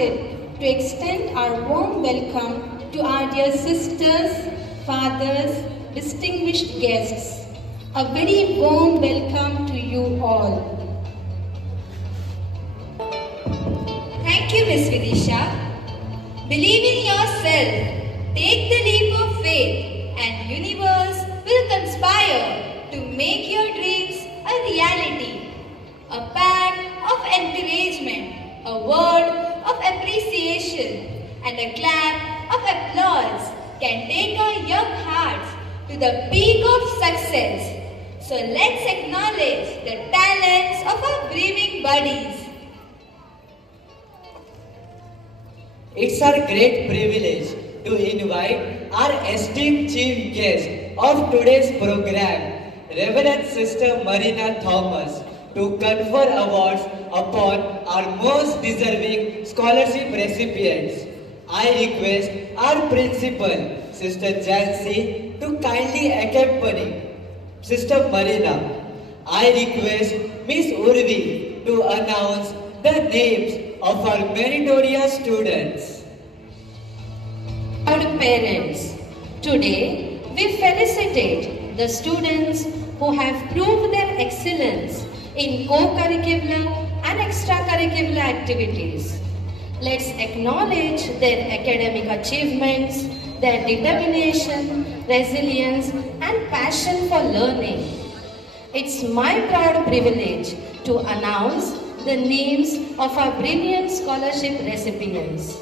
delighted to extend our warm welcome to our dear sisters, fathers, distinguished guests. A very warm welcome to you all. Thank you, Miss Vidisha. Believe in yourself, take the leap of faith, and universe will conspire to make your dreams a reality. A pat of encouragement, a word of appreciation, and a clap of applause can take our young hearts to the peak of success. So let's acknowledge the talents of our brimming buddies. It's our great privilege to invite our esteemed chief guest of today's program, Reverend Sister Marina Thomas, to confer awards upon our most deserving scholarship recipients. I request our principal, Sister Jancy, to kindly accompany Sister Marina. I request Miss Urvi to announce the names of our meritorious students. Our parents, today we felicitate the students who have proved their excellence in co-curricular and extracurricular activities. Let's acknowledge their academic achievements, their determination, resilience, and passion for learning. It's my proud privilege to announce the names of our brilliant scholarship recipients.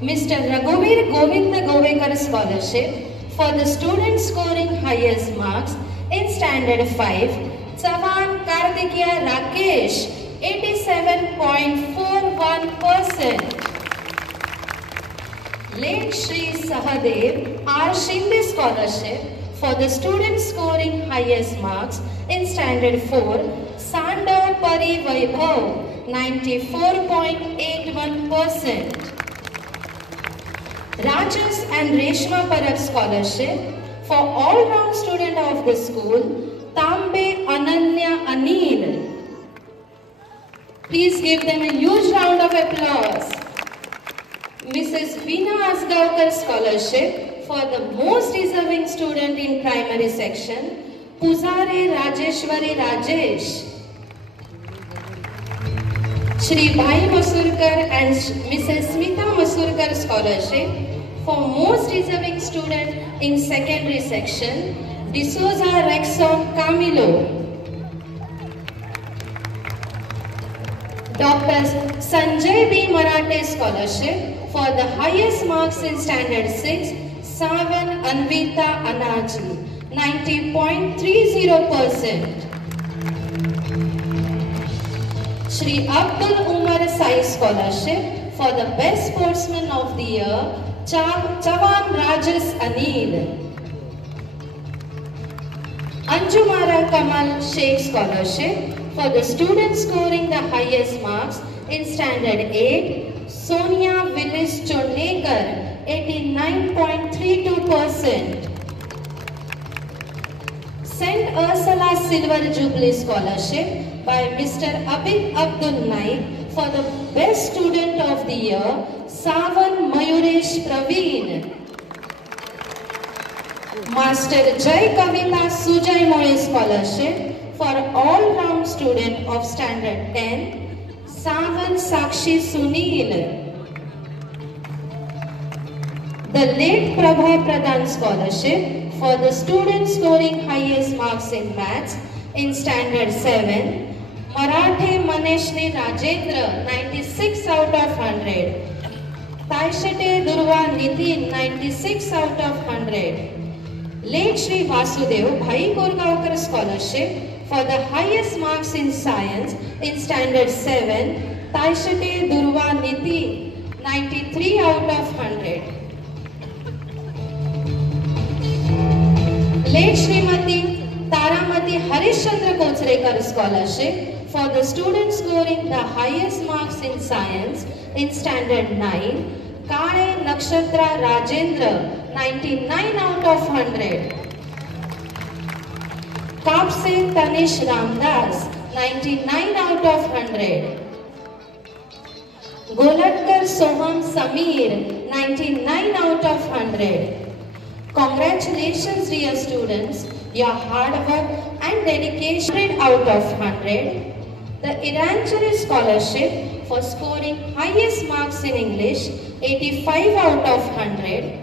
Mr. Raghuveer Govinda Govekar Scholarship for the student scoring highest marks in Standard 5, Chavan Karthikeya Rakesh, 87.41%. Late Shri Sahadev R. Shinde Scholarship for the student scoring highest marks in Standard 4, Sandor Pari Vaibhav, 94.81%. Rajas and Reshma Parab Scholarship for all-round student of the school, Tambe Ananya Anil. Please give them a huge round of applause. Mrs. Veena Asgaonkar Scholarship for the most deserving student in primary section, Pujari Rajeshwari Rajesh. Shri Bhai Masurkar and Mrs. Smita Masurkar Scholarship for most deserving student in secondary section, D'Souza Rexon Camilo. Dr. Sanjay B. Marathe Scholarship for the highest marks in Standard 6, Savan Anvita Anaji, 90.30%. Shri Abdul Umar Sai Scholarship for the Best Sportsman of the Year, Chavan Rajas Anil. Anjumara Kamal Sheikh Scholarship for the student scoring the highest marks in Standard 8, Sonia Willis Chonekar, 89.32%. St. Ursula Silver Jubilee Scholarship by Mr. Abid Abdul Naik for the Best Student of the Year, Savan Mayuresh Praveen. Master Jai Kavita Sujay Moye Scholarship for all-round student of Standard 10, Savan Sakshi Sunil. The late Prabha Pradhan Scholarship for the student scoring highest marks in maths in Standard 7, Marathe Maneshni Rajendra, 96 out of 100. Taishate Durva Nitin, 96 out of 100. Late Shri Vasudev Bhai Korgaonkar Scholarship for the highest marks in science in Standard 7, Taishate Durva Nitin, 93 out of 100. Late Srimati Taramati Harishchandra Kochrekar Scholarship for the student scoring the highest marks in science in Standard 9, Kale Nakshatra Rajendra, 99 out of 100. Kapse Tanish Ramdas, 99 out of 100. Golatkar Soham Sameer, 99 out of 100. Congratulations dear students, your hard work and dedication 100 out of 100. The Iranchari Scholarship for scoring highest marks in English, 85 out of 100.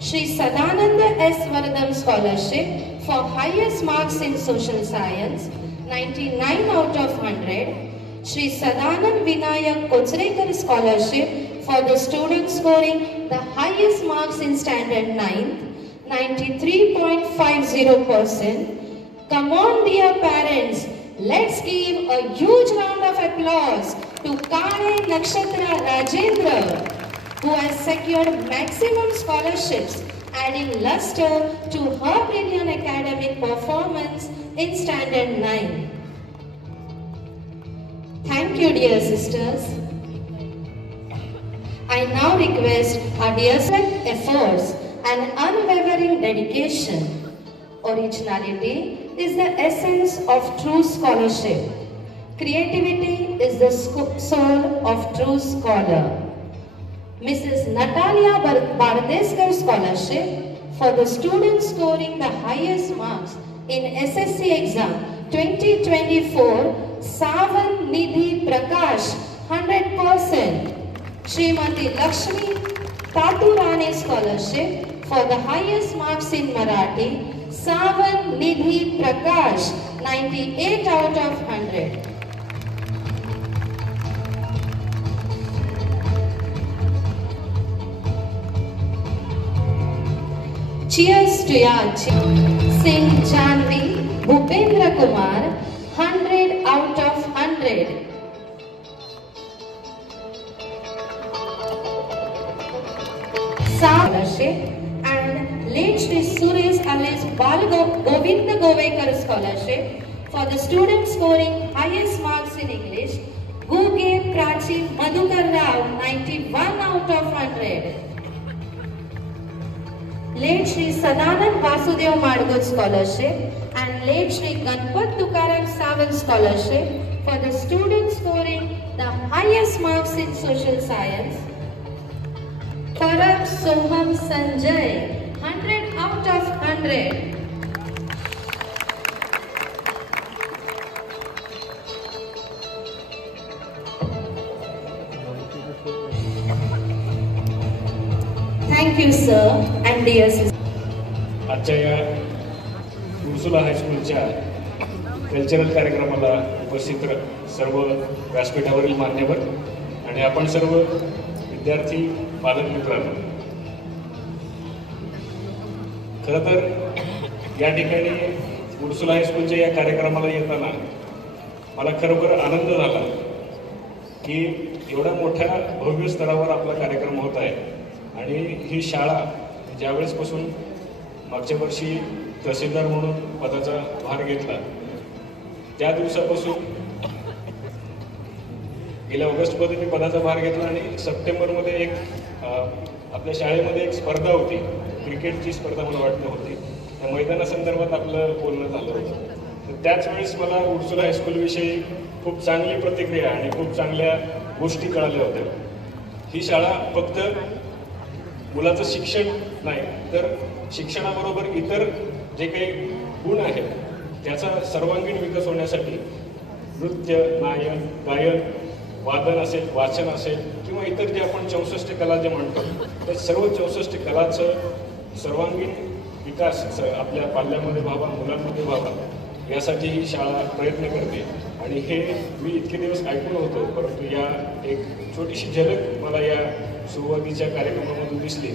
Shri Sadananda S. Varadam Scholarship for highest marks in Social Science, 99 out of 100. Shri Sadanand Vinayak Kochrekar Scholarship for the students scoring the highest marks in Standard 9th, 93.50%. Come on dear parents, let's give a huge round of applause to Kane Nakshatra Rajendra, who has secured maximum scholarships, adding luster to her brilliant academic performance in Standard 9. Thank you dear sisters. I now request our dear efforts and unwavering dedication. Originality is the essence of true scholarship. Creativity is the soul of true scholar. Mrs. Natalia Bardeskar Scholarship for the students scoring the highest marks in SSC exam 2024, Savan Nidhi Prakash, 100%. Srimati Lakshmi Taturani Scholarship for the highest marks in Marathi, Savan Nidhi Prakash, 98 out of 100. Cheers to your Singh Janvi Bhupendra Kumar, 100 out of 100. Scholarship and late Shri Suresh alias Bal Govinda Govekar Scholarship for the students scoring highest marks in English, Guge Prachi Madhukar Rao, 91 out of 100. Late Shri Sadanand Vasudev Madgul Scholarship and late Shri Ganpat Tukaram Sawant Scholarship for the students scoring the highest marks in social science, Parab Soham Sanjay, 100 out of 100. Thank you sir and dear sisters. आजच्या या Ursula हायस्कूलच्या cultural कार्यक्रमाला उपस्थित सर्व व्यासपीठावरील मान्यवर आणि आपण सर्व विद्यार्थी पालक मित्रांनो, खरं तर या ठिकाणी उर्सुला हायस्कूलच्या या कार्यक्रमाला येताना मला खरोखर आनंद झाला की एवढ्या मोठ्या भव्य स्तरावर आपला कार्यक्रम होत आहे आणि ही शाळा ज्यावेळेसपासून मागच्या वर्षी तहसीलदार म्हणून पदाचा भार घेतला त्या दिवसापासून गेल्या ऑगस्टमध्ये मी पदाचा भार घेतला आणि सप्टेंबरमध्ये एक आपल्या शाळेमध्ये एक स्पर्धा होती, क्रिकेटची स्पर्धा मला वाटतं होती, त्या मैदानासंदर्भात आपलं बोलणं झालं होतं. तर त्याच वेळेस मला उर्सुला हायस्कूलविषयी खूप चांगली प्रतिक्रिया आणि खूप चांगल्या गोष्टी कळाल्या होत्या. ही शाळा फक्त मुलाचं शिक्षण नाही तर शिक्षणाबरोबर इतर जे काही गुण आहेत त्याचा सर्वांगीण विकास होण्यासाठी नृत्य, गायन, वादन असेल, वाचन असेल किंवा इतर जे आपण 64 कला जे म्हणतो त्या सर्व 64 कलाचं सर्वांगीण विकास आपल्या पाल्यामध्ये व्हावा, मुलांमध्ये व्हावा यासाठी ही शाळा प्रयत्न करते. आणि हे मी इतके दिवस ऐकून होतो, परंतु या एक छोटीशी झलक मला या सुरुवातीच्या कार्यक्रमामधून दिसली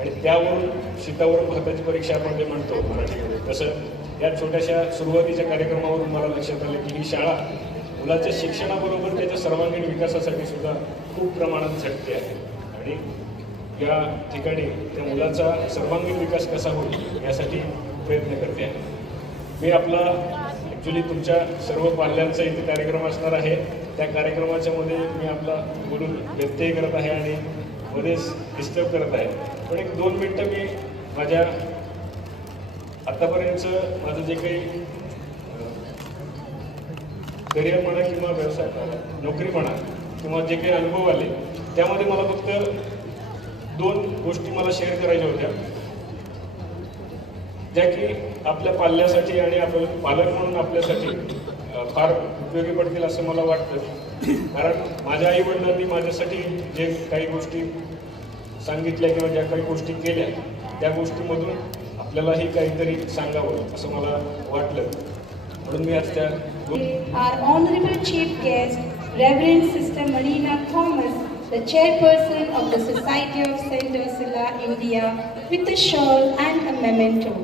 आणि त्यावरून शीतावरून भारताची परीक्षा आपण जे म्हणतो मराठीमध्ये, तसं या छोट्याशा सुरुवातीच्या कार्यक्रमावरून मला लक्षात आलं की ही शाळा मुलाच्या शिक्षणाबरोबर त्याच्या सर्वांगीण विकासासाठी सुद्धा खूप प्रमाणात झटते आहे आणि या ठिकाणी त्या मुलाचा सर्वांगीण विकास कसा होईल यासाठी प्रयत्न करते आहे. मी आपला ॲक्च्युली तुमच्या सर्व पाल्यांचा इथे कार्यक्रम असणार आहे, त्या कार्यक्रमाच्या मध्ये मी आपला बोलून व्यत्यय करत आहे आणि मध्येच डिस्टर्ब करत आहे, पण एक 2 मिनटं मी माझ्या आत्तापर्यंतचं माझं जे काही करिअर म्हणा किंवा व्यवसाय नोकरी म्हणा किंवा जे काही अनुभव आले त्यामध्ये मला फक्त 2 गोष्टी मला शेअर करायच्या होत्या, ज्या की आपल्या पाल्यासाठी आणि आपण पालक म्हणून आपल्यासाठी फार उपयोगी पडतील असं मला वाटतं. कारण माझ्या आई वडिलांनी माझ्यासाठी जे काही गोष्टी सांगितल्या किंवा ज्या काही गोष्टी केल्या त्या गोष्टीमधून आपल्यालाही काहीतरी सांगावं असं मला वाटलं, म्हणून मी आज त्या Our Honorable Chief Guest, Reverend Sister Marina Thomas, the Chairperson of the Society of Saint Ursula, India, with a shawl and a memento.